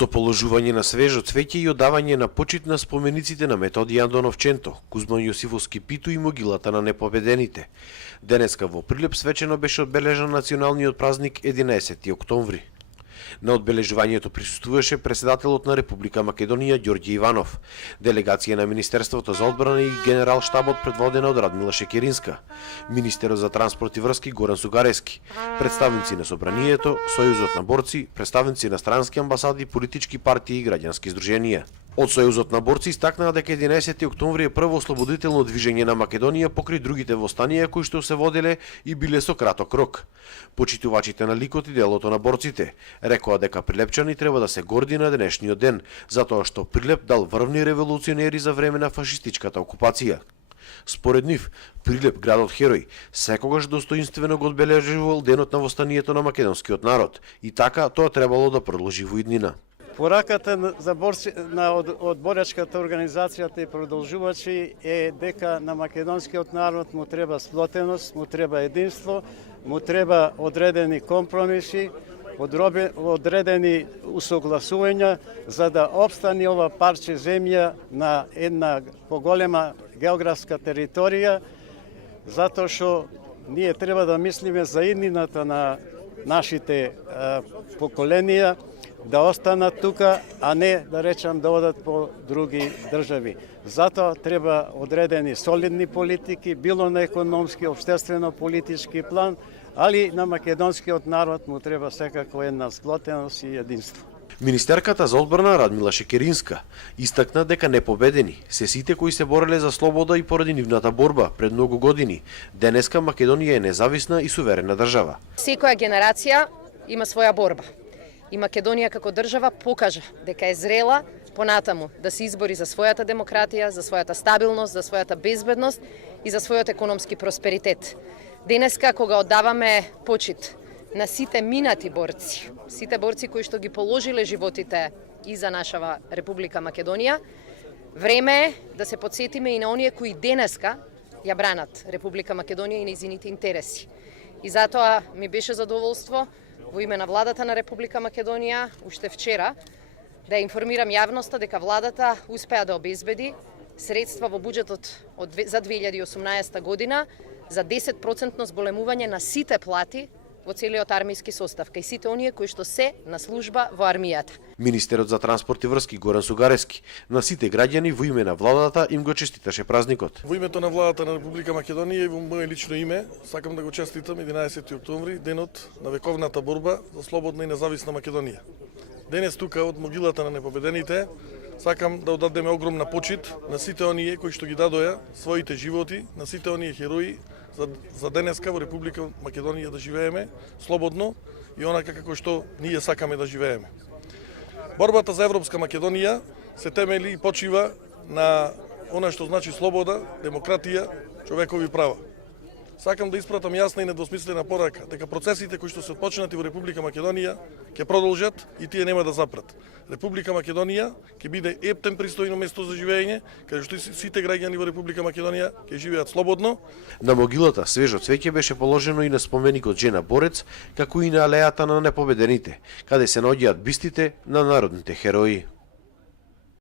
Со положување на свежо цвеќе и одавање на почит на спомениците на Методијан Доновченто, Кузман Јосифовски Питу и могилата на непобедените. Денеска во Прилеп свечено беше одбележан националниот празник 11 октомври. На одбележувањето присуствуваше председателот на Република Македонија Ѓорѓе Иванов, делегација на Министерството за одбрана и генерал штабот предводена од Радмила Шекеринска, министерот за транспорт и врски Горан Сугарески, представници на Собранието, Сојузот на борци, представници на странски амбасади, политички партии и граѓански здруженија. Од Сојузот на борци истакнаа дека 11 октомври е прво ослободително движење на Македонија покрај другите востанија кои што се воделе и биле со краток рок. Почитувачите на ликот и делото на борците рекоа дека прилепчани треба да се горди на денешниот ден, затоа што Прилеп дал врвни револуционери за време на фашистичката окупација. Според нив, Прилеп, градот херој, секогаш достоинствено го одбележувал денот на востанието на македонскиот народ и така тоа требало да продолжи во иднина. Пораката за борци од борачката организацијата и продолжувачи е дека на македонскиот народ му треба сплотеност, му треба единство, му треба одредени компромиси, одредени усогласувања за да обстане ова парче земја на една поголема географска територија, затоа што ние треба да мислиме за иднината на нашите поколенија, да останат тука, а не да речам да одат по други држави. Затоа треба одредени солидни политики, било на економски, општествено-политички план, али на македонскиот народ му треба секако една сплотеност и единство. Министерката за одбрана Радмила Шекеринска истакна дека непобедени се сите кои се бореле за слобода и поради нивната борба пред многу години. Денеска Македонија е независна и суверена држава. Секоја генерација има своја борба. И Македонија како држава покажа дека е зрела понатаму да се избори за својата демократија, за својата стабилност, за својата безбедност и за својот економски просперитет. Денеска кога оддаваме почит на сите минати борци, сите борци кои што ги положиле животите и за нашава Република Македонија, време е да се потсетиме и на оние кои денеска ја бранат Република Македонија и нејзините интереси. И затоа ми беше задоволство во име на владата на Република Македонија уште вчера да информирам јавноста дека владата успеа да обезбеди средства во буџетот за 2018 година за 10% зголемување на сите плати во целиот армијски состав, кај сите оние кои што се на служба во армијата. Министерот за транспорт и врски Горан Сугарески на сите граѓани во име на владата им го честиташе празникот. Во името на владата на Република Македонија и во моје лично име сакам да го честитам 11 октомври, денот на вековната борба за слободна и независна Македонија. Денес тука од могилата на непобедените сакам да одадеме огромна почит на сите оние кои што ги дадоа своите животи, на сите оние херои за денеска во Република Македонија да живееме слободно и онака како што ние сакаме да живееме. Борбата за Европска Македонија се темели и почива на она што значи слобода, демократија, човекови права. Сакам да испратам јасна и недвосмислена порака дека процесите кои што се отпочнати во Република Македонија ќе продолжат и тие нема да запрат. Република Македонија ќе биде ептен пристојно место за живење, каде што сите граѓани во Република Македонија ќе живеат слободно. На могилата свежо цвеќе беше положено и на споменикот Жена Борец, како и на алејата на непобедените, каде се наоѓаат бистите на народните херои.